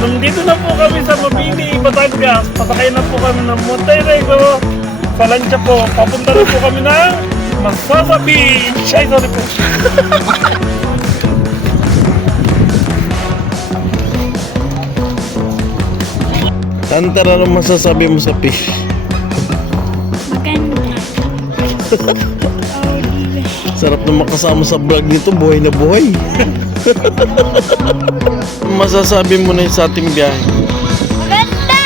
Nandito na po kami sa Mabini, Batangas. Pasakay na po kami ng Montenegro. Sa lancha po, papunta na po kami ng Masasabi. Ay, sorry po. Hunter, ano masasabi mo sa fish? Maganda. Oh, diba? Sarap na makasama sa vlog nito, buhay na buhay. Masasabi mo na yun sa ating biyahe? Maganda!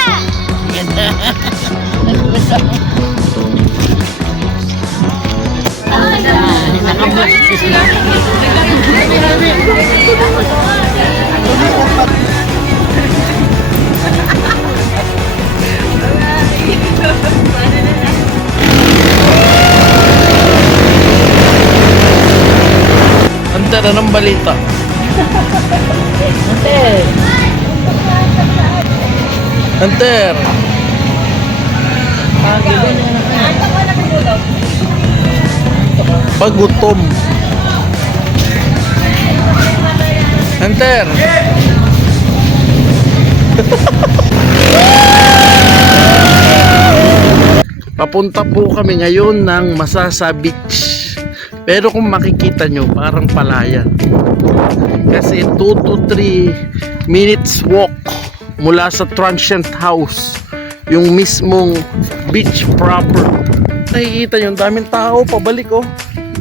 Hunter, anong balita? Hunter! Pagutom. Hunter! Papunta po kami ngayon ng Masasa Beach. Pero kung makikita nyo, parang palayan. Kasi 2 to 3 minutes walk mula sa transient house, yung mismong beach proper. Nakikita nyo, daming tao pabalik oh.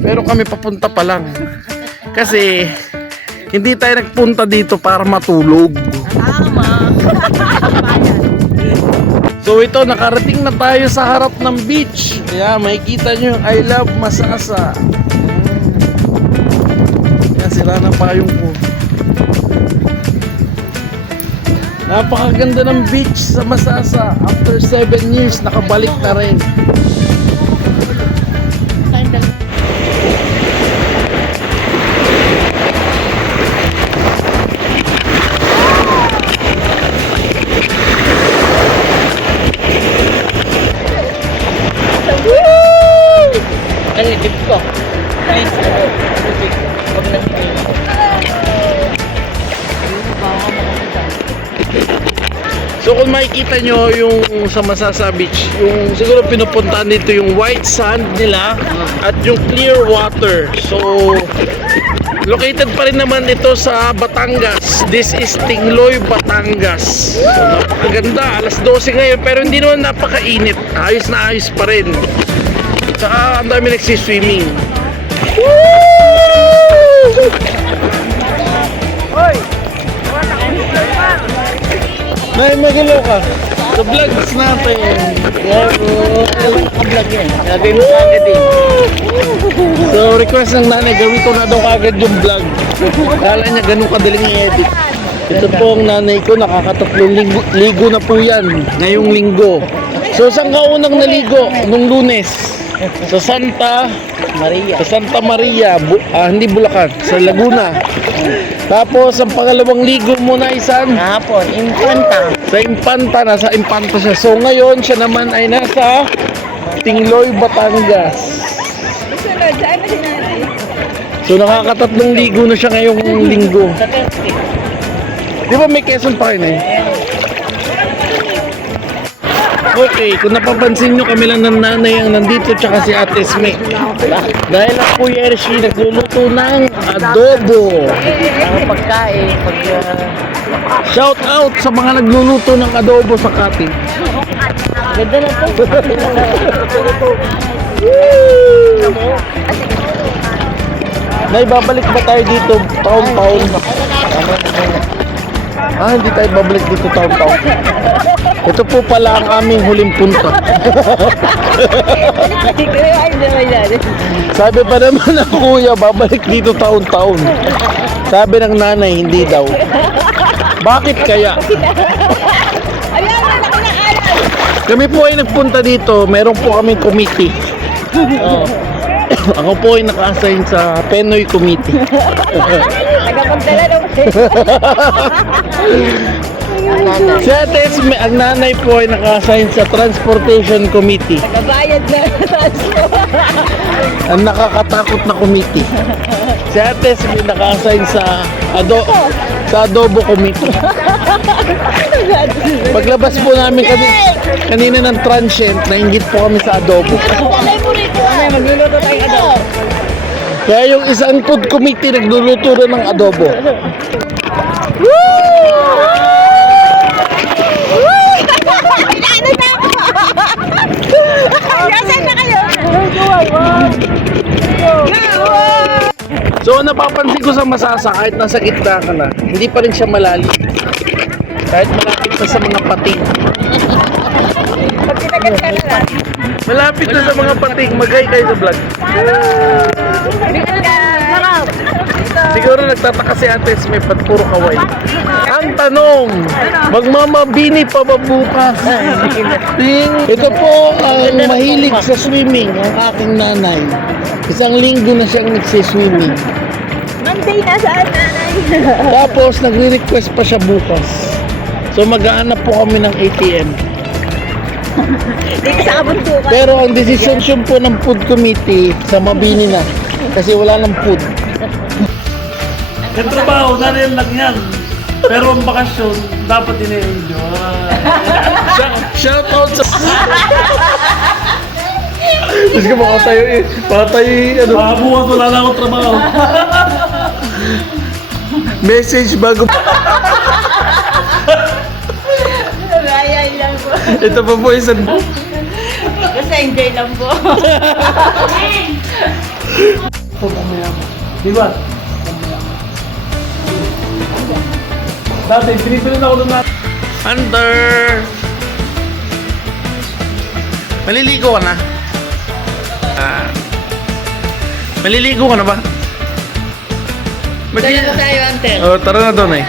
Pero kami papunta pa lang. Kasi hindi tayo nagpunta dito para matulog. Tama. So ito, nakarating na tayo sa harap ng beach. Kaya makikita nyo yung I love Masasa. Yan, sila na payong ko. Napakaganda ng beach sa Masasa. After 7 years, nakabalik na rin. Ang itip ko. Huwag lang So kung makikita nyo yung sa Masasa Beach, yung siguro pinupuntahan dito yung white sand nila at yung clear water. So located pa rin naman ito sa Batangas. This is Tingloy, Batangas. So napakaganda, alas 12 ngayon pero hindi naman napakainit. Ayos na ayos pa rin. Tsaka ang dami nagsiswimming. Hoy! Nay, magalaw ka. Sa vlogs natin. naka-vlog yan. Gagawin mo agad eh. So request ng nanay, gawin ko na daw kagad yung vlog. Kala niya ganun kadaling i-edit. Ito po ang nanay ko, nakakatatlong ligo na po yan ngayong linggo. So saan ka unang naligo? Nung Lunes? Sa Santa Maria, hindi Bulacan, sa Laguna. Tapos ang pangalawang ligo mo na isan Hapon, Infanta. sa Infanta, nasa Infanta siya. So ngayon siya naman ay nasa Tingloy, Batangas. So nakakatatlong ligo na siya ngayong linggo. Sa Thursday. Di ba may Quezon pa rin eh? Okay, kung napapansin nyo, kami lang ng nanay ang nandito tsaka si Ate Sme. Dahil ang Kuya Ershi nagluluto ng adobo. Ang pagkain, Shout out sa mga nagluluto ng adobo sa Kating. ganda na to. Nay, babalik ba tayo dito taon-taon? Hindi tayo babalik dito taon-taon. Ito po pala ang aming huling punta. Sabi pa naman ng kuya, babalik dito taon-taon. Sabi ng nanay, hindi daw. Bakit kaya? Kami po ay nagpunta dito, meron po kaming committee. Ako po ay naka-assign sa Penoy Committee. Nagkakontala nung Si Ate Esme, ang nanay po ay naka-assign sa Transportation Committee. Nagbabayad na. Ang nakakatakot na committee. Si Ate Esme naka-assign sa Adobo Committee. Paglabas po namin kanina ng transient, nainggit po kami sa adobo. Magluluto tayo adobo. Kaya yung isang food committee nagluluto na ng adobo. Nasaan na kayo? So napapansin ko sa Masasa, kahit nasa gitna ka na, hindi pa rin siya malalim. Kahit malapit na sa mga pating. Pag tinagat ka na lang. Malapit na sa mga pating, magay kayo sa vlog. Sarap. Siguro nagtataka si Ate Smith at puro kaway. Ang tanong, magmamabini pa ba bukas? Ito po ang mahilig sa swimming, ang aking nanay. Isang linggo na siyang nagsiswimming. Monday na saan, nanay? Tapos nagre-request pa siya bukas. So mag-aanap po kami ng ATM. Dito sa kabuntukan. Pero ang decision po ng food committee sa Mabini na. Kasi wala ng food. Yung trabaho, naril lang yan. Pero ang bakasyon, dapat ine-enjoy. Shout out sa... Gusto ko makatayo eh. Makatayo ano. Makabukas, wala na akong trabaho. Message bago... Raya lang po. Ito pa po isang... Basta enjoy lang po. Di ba? Dati, pinipili na ako doon na. Hunter! Maliligo ka na? Maliligo ka na ba? Dali na tayo, Hunter. Oh, tara na doon eh.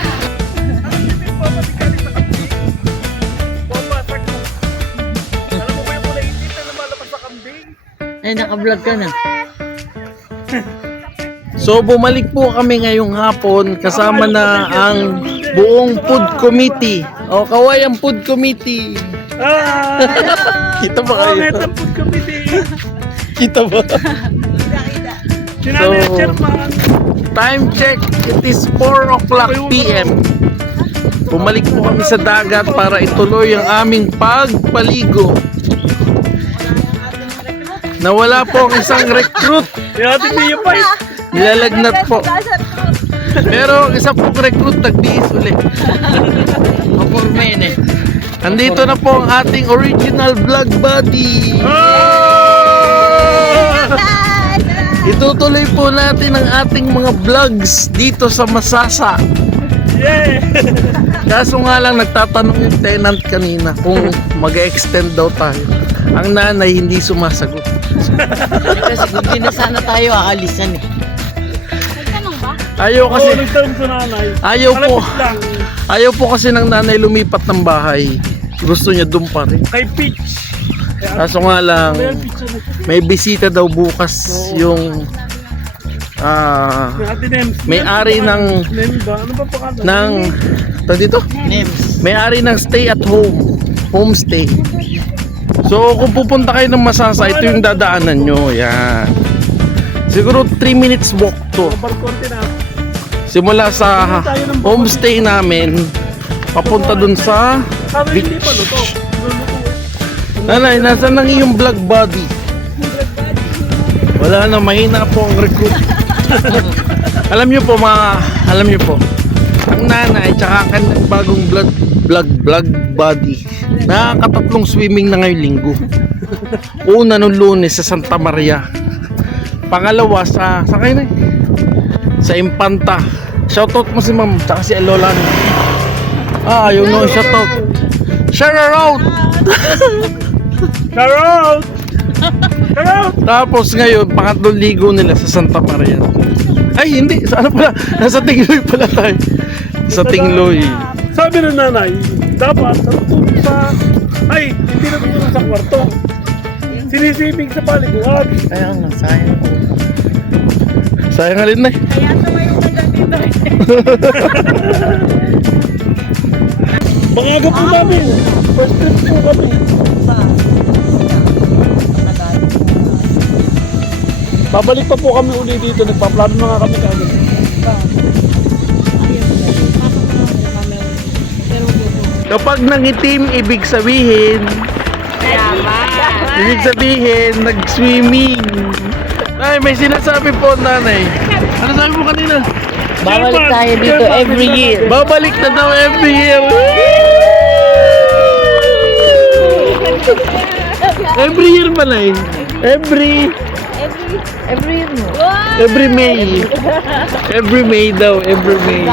Ay, naka-vlog ka na. So bumalik po kami ngayong hapon kasama na ang buong food committee. O kaway ang food committee. Kita ba Oh, kayo? netan food committee. Kita ba? Sinanay ang So, chairman. Time check, it is 4 o'clock PM. Bumalik po kami sa dagat para ituloy ang aming pagpaligo. Nawala po ang isang recruit. Yung ating Mio Fight. Nilalagnat po. Pero ang isa pong recruit nagbiis ulit. Mapurmen eh. Andito na po ang ating original vlog buddy. Itutuloy po natin ang ating mga vlogs dito sa Masasa. Yeah! Kaso nga lang nagtatanong yung tenant kanina kung mag-extend daw tayo. Ang nanay hindi sumasagot. Kasi kung di na sana tayo aalisan eh. Ayaw Oo, kasi nagtanong sa nanay. Ayaw po. Malapit lang. ayaw po kasi ng nanay lumipat ng bahay. Gusto niya doon pa rin. Kay Peach. Kaso nga lang Ayan, Peach. Ano? may bisita daw bukas yung Yung ate Nems. may-ari ng Nem ba? Ano ba pangalan? ng tawag dito? Nems. May-ari ng stay at home, homestay. So kung pupunta kayo ng Masasa, ito yung dadaanan nyo. Yan. Siguro 3 minutes walk to. Barkonte na. Simula sa homestay namin, papunta dun sa Sabi hindi pa luto. beach. Luluto. Nanay, nasaan ang iyong vlog buddy? Wala na, mahina po ang recruit. alam nyo po ang nanay tsaka ang kanyang bagong vlog buddy, nakakatatlong swimming na ngayong linggo. Una nung Lunes sa Santa Maria, pangalawa sa kayo na sa Impanta. Shoutout mo si ma'am tsaka si Lola niya. Ayaw no, shoutout. Shout out! Shout! Shout! Tapos ngayon, pangatlong ligo nila sa Santa Maria. Ay, hindi. Sa ano pala? Nasa Tingloy pala tayo. Sa Tingloy. Sabi ng nanay, dapat natutulog sa... Ay, hindi natutulog sa kwarto. Sinisiping sa paliguan. Kaya nga, sayang. Sayang nga rin na eh. Kaya tumayo ka dyan dito eh. Mangaga po namin. First trip po kami. Babalik pa po kami uli dito. Nagpaplano na nga kami kagad. Pero Kapag nangitim, ibig sabihin, nag-swimming. Ay, may sinasabi po nanay. Ano sabi mo kanina? Babalik tayo dito every year. Babalik na daw every year. Every year pala eh. Every May. Every May daw, every May.